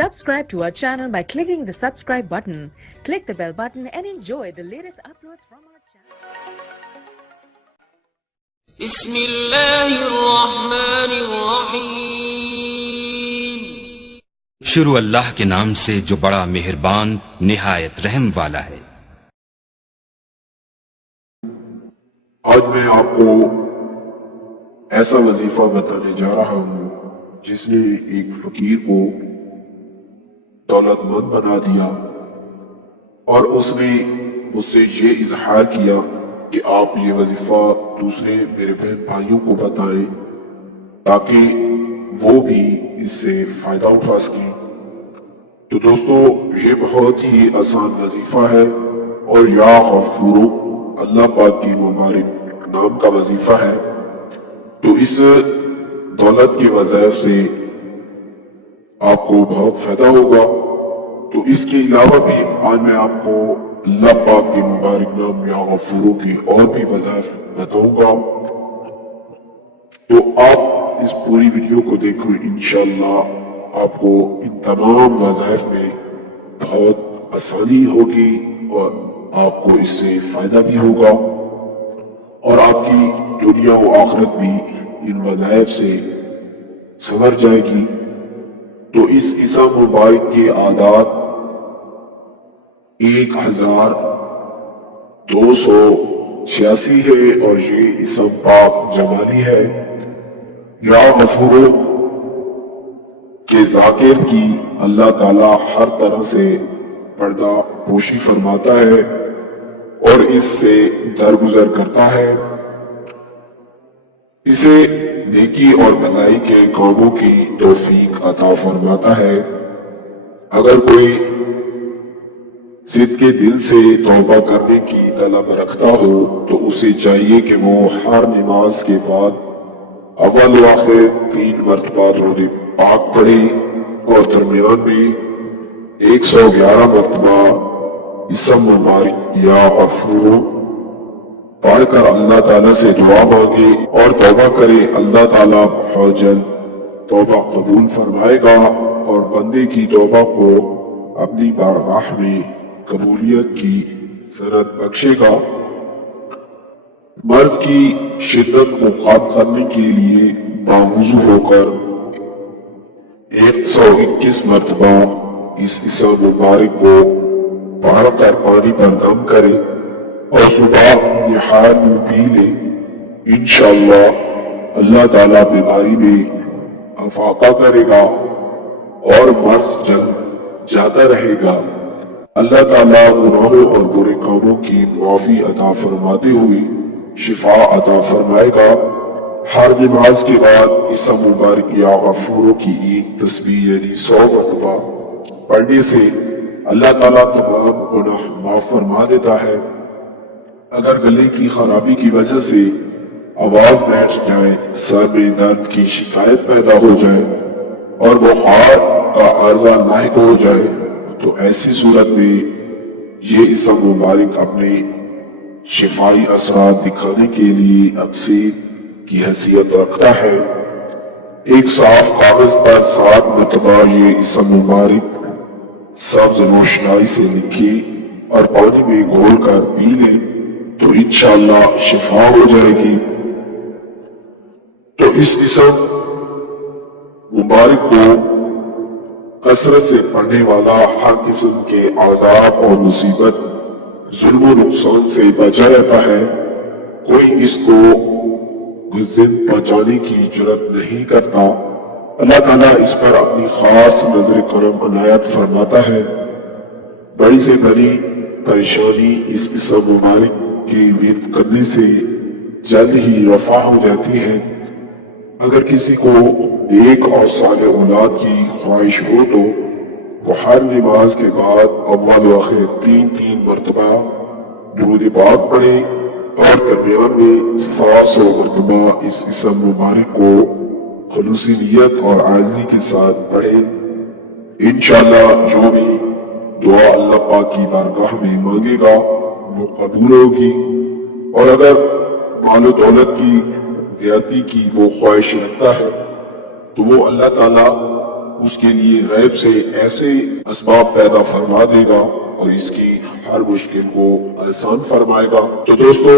Subscribe to our channel by clicking the subscribe button. Click the bell button and enjoy the latest uploads from our channel. بسم اللہ الرحمن الرحیم. شروع اللہ کے نام سے جو بڑا مہربان نہایت رحم والا ہے. آج میں آپ کو ایسا وظیفہ بتانے جا رہا ہوں جس نے ایک فقیر کو دولت مند بنا دیا، اور اس نے مجھ سے یہ اظہار کیا کہ آپ یہ وظیفہ دوسرے میرے بہن بھائیوں کو بتائیں تاکہ وہ بھی اس سے فائدہ اٹھا سکیں. تو دوستو، یہ بہت ہی آسان وظیفہ ہے اور یا غفور اللہ پاک کی مبارک نام کا وظیفہ ہے. تو اس دولت کے وظائف سے آپ کو بہت فائدہ ہوگا. تو اس کے علاوہ بھی آج میں آپ کو اللہ پاک کے مبارک نام یا غفور کے اور بھی وظائف بتاؤں گا. تو آپ اس پوری ویڈیو کو دیکھو، انشاءاللہ آپ کو ان تمام وظائف میں بہت آسانی ہوگی اور آپ کو اس سے فائدہ بھی ہوگا، اور آپ کی دنیا و آخرت بھی ان وظائف سے سنور جائے گی. تو اس عیسیٰ مبارک کے اعداد 1286 ہے، اور یہ اسم پاک جمالی ہے. یا غفور کے ذاکر کی اللہ تعالی ہر طرح سے پردہ پوشی فرماتا ہے اور اس سے درگزر کرتا ہے. اسے نیکی اور بھلائی کے کاموں کی توفیق عطا فرماتا ہے. اگر کوئی ضد کے دل سے توبہ کرنے کی طلب رکھتا ہو تو اسے چاہیے کہ وہ ہر نماز کے بعد اول و آخر 3 مرتبہ درود پاک پڑھے اور درمیان میں 111 مرتبہ اسم مبارک یا غفور پڑھ کر اللہ تعالیٰ سے دعا مانگے اور توبہ کرے. اللہ تعالیٰ بہت جلد توبہ قبول فرمائے گا اور بندے کی توبہ کو اپنی بارگاہ میں قبولیت کی سند بخشے گا. مرض کی شدت کو قابو کرنے کے لیے باوضو ہو کر 121 مرتبہ اس اسم مبارک کو پڑھ کر پانی پر دم کرے اور صبح نہار میں پی لے. انشاءاللہ اللہ تعالیٰ بیماری میں افاقہ کرے گا اور مرض جلد جاتا رہے گا. اللہ تعالیٰ گناہوں اور برے کاموں کی معافی عطا فرماتے ہوئے شفا عطا فرمائے گا. ہر نماز کے بعد اسم مبارک یا غفور کی ایک تسبیح یعنی 100 مرتبہ پڑھنے سے اللہ تعالیٰ تمام گناہ معاف فرما دیتا ہے. اگر گلے کی خرابی کی وجہ سے آواز بیٹھ جائے، سر میں درد کی شکایت پیدا ہو جائے اور بخار کا عارضہ لاحق ہو جائے تو ایسی صورت میں یہ اسم مبارک اپنے شفائی اثرات دکھانے کے لیے اکثیر کی حیثیت رکھتا ہے. ایک صاف کاغذ پر 7 مرتبہ یہ اسم مبارک سبز روشنائی سے لکھے اور پانی میں گھول کر پی لیں تو انشاءاللہ شفا ہو جائے گی. تو اس اسم مبارک کو کثرت سے پڑھنے والا ہر قسم کے عذاب اور مصیبت، ظلم و نقصان سے بچا رہتا ہے. کوئی اس کو گزن پہنچانے کی جرات نہیں کرتا. اللہ تعالیٰ اس پر اپنی خاص نظر کرم عنایت فرماتا ہے. بڑی سے بڑی پریشانی اس اسم مبارک کے ورد کرنے سے جلد ہی رفع ہو جاتی ہے. اگر کسی کو نیک اور صالح اولاد کی خواہش ہو تو وہ ہر نماز کے بعد اول و آخر 3 مرتبہ درود پاک پڑھے اور درمیان میں 700 مرتبہ اس اسم مبارک کو خلوصی نیت اور عاجزی کے ساتھ پڑھے. انشاءاللہ جو بھی دعا اللہ پاک کی بارگاہ میں مانگے گا وہ قبول ہوگی. اور اگر مال و دولت کی زیادتی کی وہ خواہش رکھتا ہے تو وہ اللہ تعالیٰ اس کے لیے غیب سے ایسے اسباب پیدا فرما دے گا اور اس کی ہر مشکل کو آسان فرمائے گا۔ تو دوستو،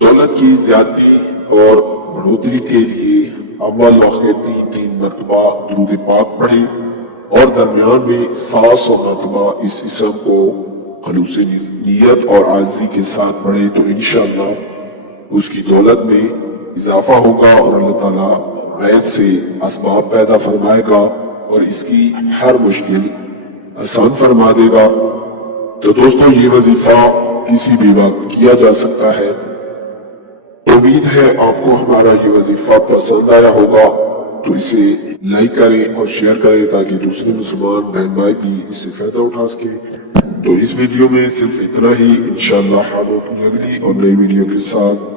دولت کی زیادتی اور بڑھوتری کے لیے اول وآخر 3 مرتبہ درود پاک پڑھیں اور درمیان میں 700 مرتبہ اس اسم کو خلوص نیت اور عاجزی کے ساتھ پڑھیں تو انشاءاللہ اس کی دولت میں اضافہ ہوگا اور اللہ تعالیٰ غیب سے اسباب پیدا فرمائے گا اور اس کی ہر مشکل آسان فرما دے گا۔ تو دوستو، یہ وظیفہ کسی بھی وقت کیا جا سکتا ہے۔ امید ہے آپ کو ہمارا یہ وظیفہ پسند آیا ہوگا، تو اسے لائک کریں اور شیئر کریں تاکہ دوسرے مسلمان بہن بھائی بھی اس سے فائدہ اٹھا سکیں۔ تو اس ویڈیو میں صرف اتنا ہی۔ انشاءاللہ ہم اپنی اگلی اور نئی ویڈیو کے ساتھ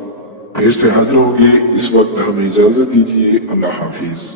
پھر سے حاضر ہوں گے۔ اس وقت ہمیں اجازت دیجیے۔ اللہ حافظ۔